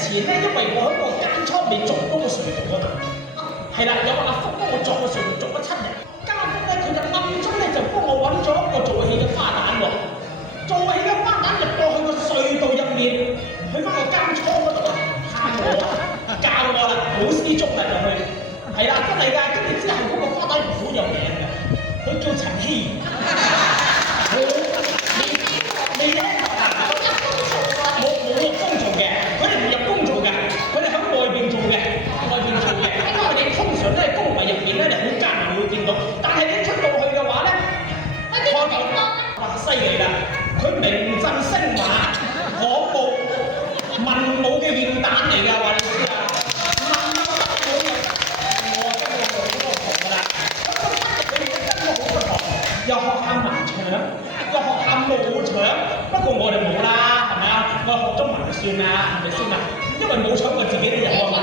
前咧，因為我喺個監倉未做嗰個隧道啊嘛，係啦，有個阿福幫我做個隧道做咗7日，監福咧佢就暗中咧就幫我揾咗一個做戲嘅花旦喎，做戲嘅花旦入到去個隧道入面，去翻個監倉嗰度啊，嚇我啊，教我啦，老師捉嚟入去，係啦，真係㗎，跟住之後嗰個花旦好有名嘅，佢叫陳希。未聽過啊！冇入宮做嘅，佢哋唔入宮做嘅，佢哋喺外邊做嘅，外邊做嘅。因為你通常都係宮闢入邊咧，你好艱難會見到。但係你出到去嘅話咧，開頭哇犀利啦！佢名震星馬，廣布文武嘅練蛋嚟㗎，話你知啊！文武得我真係好多學㗎啦。咁佢哋真係好多學，又學下文場。個學校武場，不過我哋冇啦，係咪啊？我學咗文算啊，係咪先啊？因為武場我自己都有啊嘛。